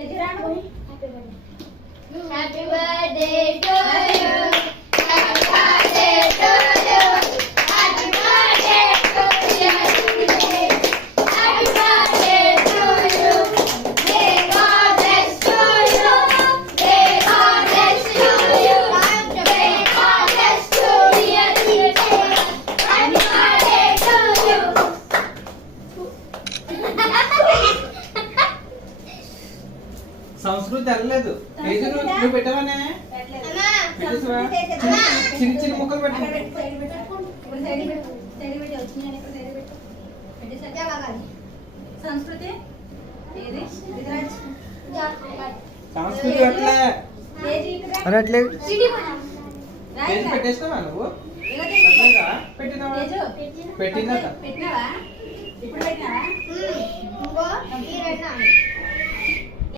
Happy birthday to you. Happy birthday to you. Happy birthday to you. Happy birthday to you. May God bless you. May God bless you. May God bless you, dear teacher. Happy birthday to you. సంస్కృతి వెళ్ళలేదు ఏది నువ్వు పెట్టావనే చిన్న చిన్న ముక్కలు పెట్టు సంస్కృతి ఏది సంస్కృతి అట్లే అట్లే పెట్టేస్తావా నువ్వు పెట్టినావా పెట్టినావా పెట్టిందా ఇప్పుడు పెట్టినావా